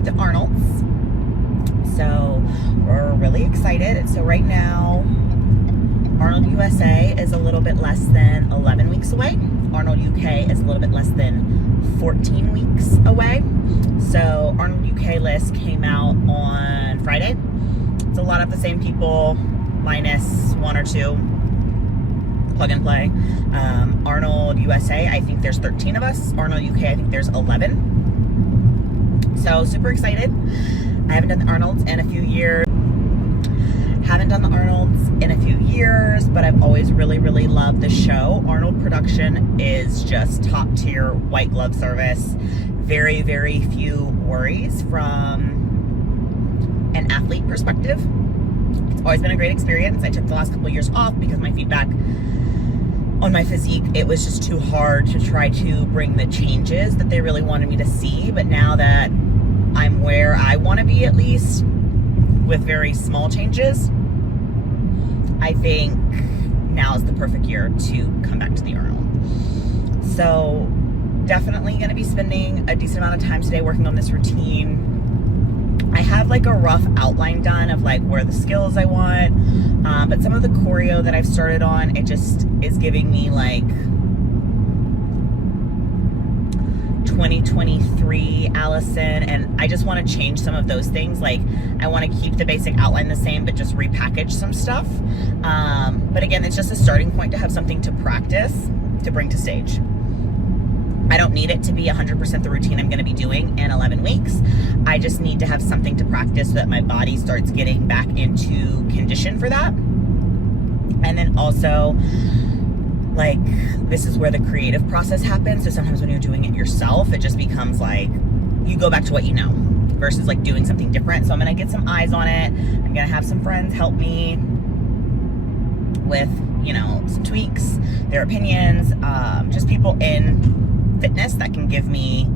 at the Arnold's. So we're really excited. So right now, Arnold USA is a little bit less than 11 weeks away. Arnold UK is a little bit less than 14 weeks away. So Arnold UK list came out on Friday. It's a lot of the same people, minus one or two, plug and play. Arnold USA, I think there's 13 of us. Arnold UK, I think there's 11. So super excited. I haven't done the Arnold's in a few years. But I've always really loved the show. Arnold production is just top tier, white glove service. Very few worries from an athlete perspective. It's always been a great experience. I took the last couple of years off because my feedback on my physique, it was just too hard to try to bring the changes that they really wanted me to see. But now that I'm where I want to be, at least with very small changes, I think now is the perfect year to come back to the Arnold. So definitely going to be spending a decent amount of time today working on this routine. I have like a rough outline done of like where the skills I want, but some of the choreo that I've started on, it just is giving me like 2023 Allison, and I just want to change some of those things. Like I want to keep the basic outline the same, but just repackage some stuff. But again, it's just a starting point to have something to practice to bring to stage. I don't need it to be 100% the routine I'm going to be doing in 11 weeks. I just need to have something to practice so that my body starts getting back into condition for that. And then also, like, this is where the creative process happens. So sometimes when you're doing it yourself, it just becomes like you go back to what you know versus like doing something different. So I'm going to get some eyes on it. I'm going to have some friends help me with, you know, some tweaks, their opinions, just people in fitness that can give me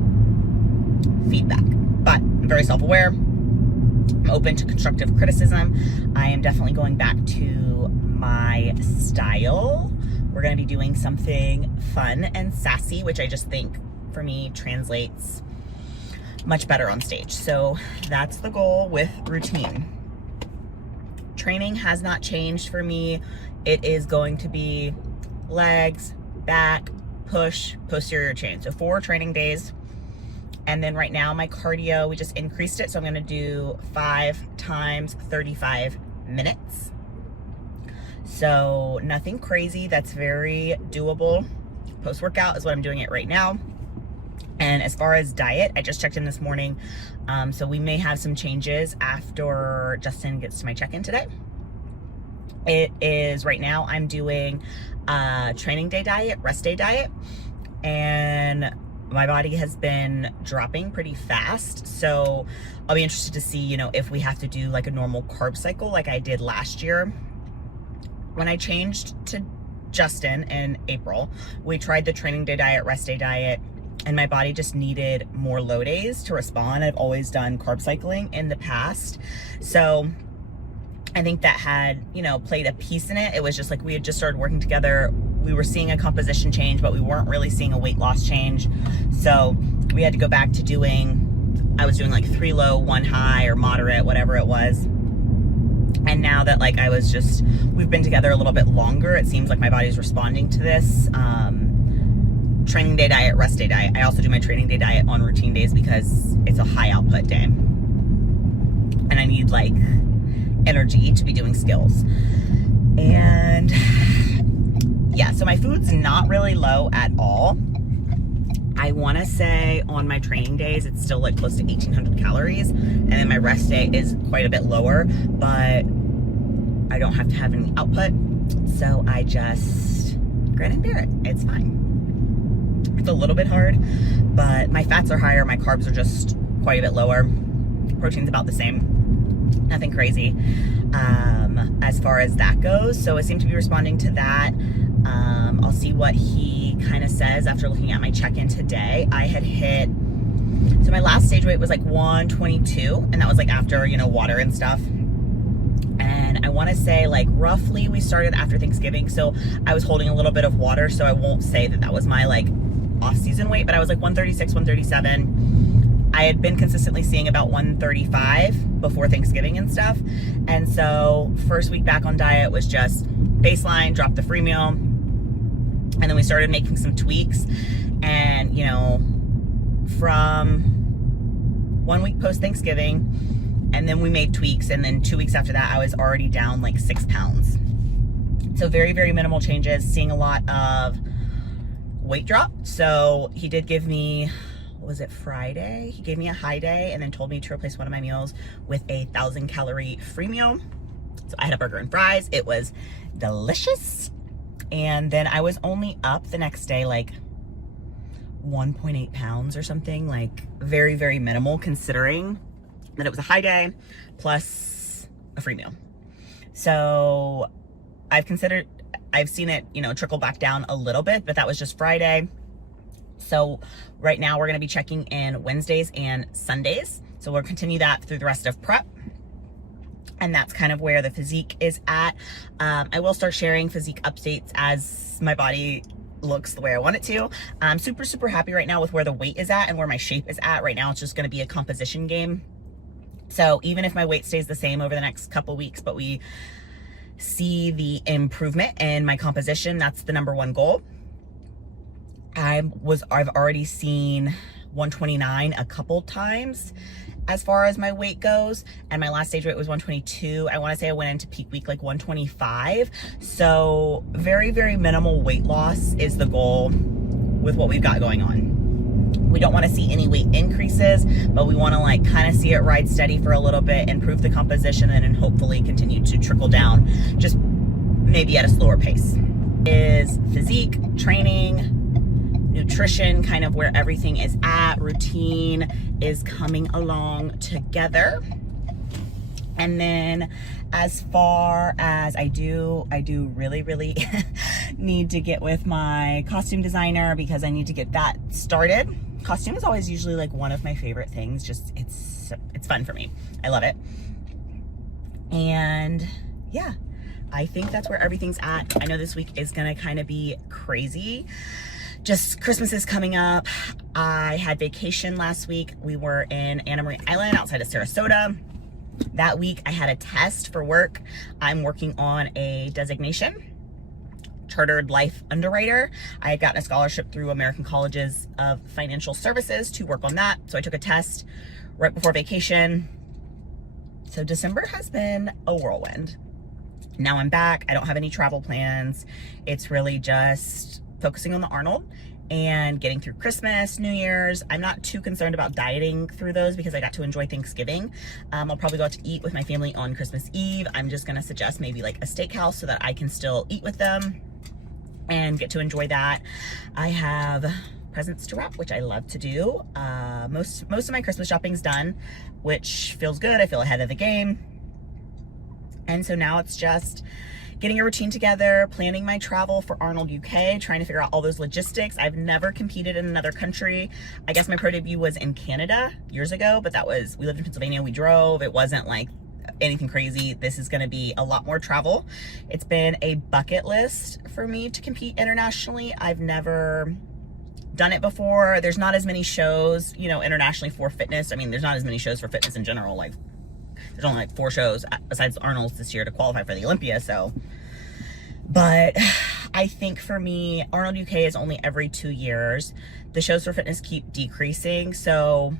feedback. But I'm very self-aware. I'm open to constructive criticism. I am definitely going back to my style. We're going to be doing something fun and sassy, which I just think for me translates much better on stage. So that's the goal with routine. Training has not changed for me. It is going to be legs, back, push, posterior chain. So 4 training days. And then right now my cardio, we just increased it. So I'm going to do 5 times 35 minutes. So nothing crazy. That's very doable. Post-workout is what I'm doing it right now. And as far as diet, I just checked in this morning. So we may have some changes after Justin gets to my check-in today. It is right now I'm doing a training day diet, rest day diet, and my body has been dropping pretty fast. So I'll be interested to see, you know, if we have to do like a normal carb cycle like I did last year. When I changed to Justin in April, we tried the training day diet, rest day diet, and my body just needed more low days to respond. I've always done carb cycling in the past. So I think that had, you know, played a piece in it. It was just like we had just started working together. We were seeing a composition change, but we weren't really seeing a weight loss change. So we had to go back to I was doing like 3 low, 1 high or moderate, whatever it was. And now that like we've been together a little bit longer, it seems like my body's responding to this. Training day diet, rest day diet. I also do my training day diet on routine days because it's a high output day. And I need like energy to be doing skills. And yeah, so my food's not really low at all. I want to say on my training days, it's still like close to 1,800 calories. And then my rest day is quite a bit lower, but I don't have to have any output. So I just grin and bear it. It's fine. It's a little bit hard, but my fats are higher. My carbs are just quite a bit lower. Protein's about the same. Nothing crazy as far as that goes. So I seem to be responding to that. I'll see what he kind of says after looking at my check-in today. I had hit, so my last stage weight was like 122, and that was like after, you know, water and stuff. And I want to say like roughly we started after Thanksgiving. So I was holding a little bit of water. So I won't say that that was my like off-season weight, but I was like 136, 137. I had been consistently seeing about 135 before Thanksgiving and stuff. And so first week back on diet was just baseline, dropped the free meal. And then we started making some tweaks. And, you know, from 1 week post Thanksgiving, and then we made tweaks. And then 2 weeks after that, I was already down like 6 pounds. So very, very minimal changes, seeing a lot of weight drop. So he did give me, was it Friday? He gave me a high day and then told me to replace one of my meals with a 1,000-calorie free meal. So I had a burger and fries. It was delicious. And then I was only up the next day like 1.8 pounds or something, like very, very minimal considering that it was a high day plus a free meal. So I've seen it, you know, trickle back down a little bit, but that was just Friday. So right now we're going to be checking in Wednesdays and Sundays. So we'll continue that through the rest of prep. And that's kind of where the physique is at. I will start sharing physique updates as my body looks the way I want it to. I'm super, super happy right now with where the weight is at and where my shape is at. Right now, it's just going to be a composition game. So even if my weight stays the same over the next couple weeks, but we see the improvement in my composition, that's the number one goal. I've already seen 129 a couple times as far as my weight goes, and my last stage weight was 122. I want to say I went into peak week like 125. So very, very minimal weight loss is the goal with what we've got going on. We don't want to see any weight increases, but we want to like kind of see it ride steady for a little bit, improve the composition, and then hopefully continue to trickle down, just maybe at a slower pace. Is physique, training, nutrition, kind of where everything is at. Routine is coming along together. And then as far as I do really, really need to get with my costume designer because I need to get that started. Costume is always usually like one of my favorite things. Just it's fun for me. I love it. And yeah, I think that's where everything's at. I know this week is gonna kind of be crazy. Just Christmas is coming up. I had vacation last week. We were in Anna Maria Island outside of Sarasota. That week I had a test for work. I'm working on a designation, chartered life underwriter. I had gotten a scholarship through American Colleges of Financial Services to work on that. So I took a test right before vacation. So December has been a whirlwind. Now I'm back. I don't have any travel plans. It's really just focusing on the Arnold and getting through Christmas, New Year's. I'm not too concerned about dieting through those because I got to enjoy Thanksgiving. I'll probably go out to eat with my family on Christmas Eve. I'm just gonna suggest maybe like a steakhouse so that I can still eat with them and get to enjoy that. I have presents to wrap, which I love to do. Most of my Christmas shopping's done, which feels good. I feel ahead of the game. And so now it's just getting a routine together, planning my travel for Arnold UK, trying to figure out all those logistics. I've never competed in another country. I guess my pro debut was in Canada years ago, but we lived in Pennsylvania, we drove. It wasn't like anything crazy. This is gonna be a lot more travel. It's been a bucket list for me to compete internationally. I've never done it before. There's not as many shows, you know, internationally for fitness. I mean, there's not as many shows for fitness in general. Like, there's only like 4 shows besides Arnold's this year to qualify for the Olympia. So, but I think for me, Arnold UK is only every 2 years. The shows for fitness keep decreasing. So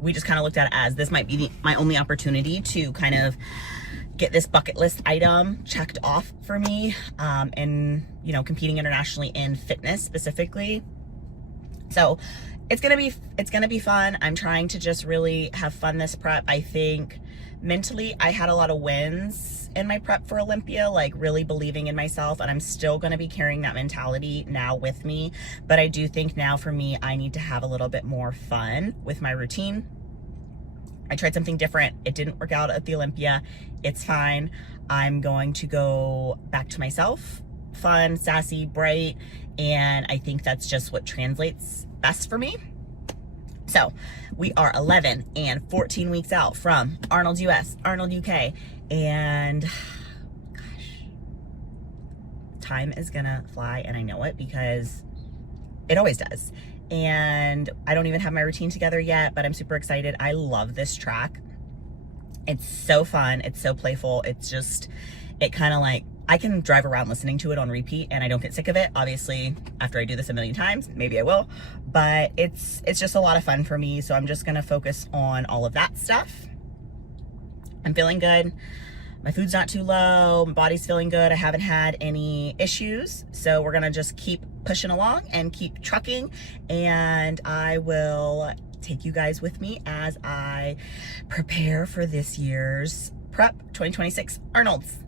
we just kind of looked at it as this might be my only opportunity to kind of get this bucket list item checked off for me, and, you know, competing internationally in fitness specifically. So it's gonna be fun. I'm trying to just really have fun this prep. I think mentally I had a lot of wins in my prep for Olympia, like really believing in myself, and I'm still gonna be carrying that mentality now with me. But I do think now for me, I need to have a little bit more fun with my routine. I tried something different. It didn't work out at the Olympia. It's fine. I'm going to go back to myself, fun, sassy, bright, and I think that's just what translates best for me. So we are 11 and 14 weeks out from Arnold US, Arnold UK, and gosh, time is gonna fly, and I know it because it always does. and I don't even have my routine together yet, but I'm super excited. I love this track. It's so fun. It's so playful. It's just, it kind of like, I can drive around listening to it on repeat and I don't get sick of it. Obviously, after I do this a million times, maybe I will, but it's just a lot of fun for me. So I'm just gonna focus on all of that stuff. I'm feeling good. My food's not too low. My body's feeling good. I haven't had any issues. So we're gonna just keep pushing along and keep trucking, and I will take you guys with me as I prepare for this year's Prep 2026 Arnold's.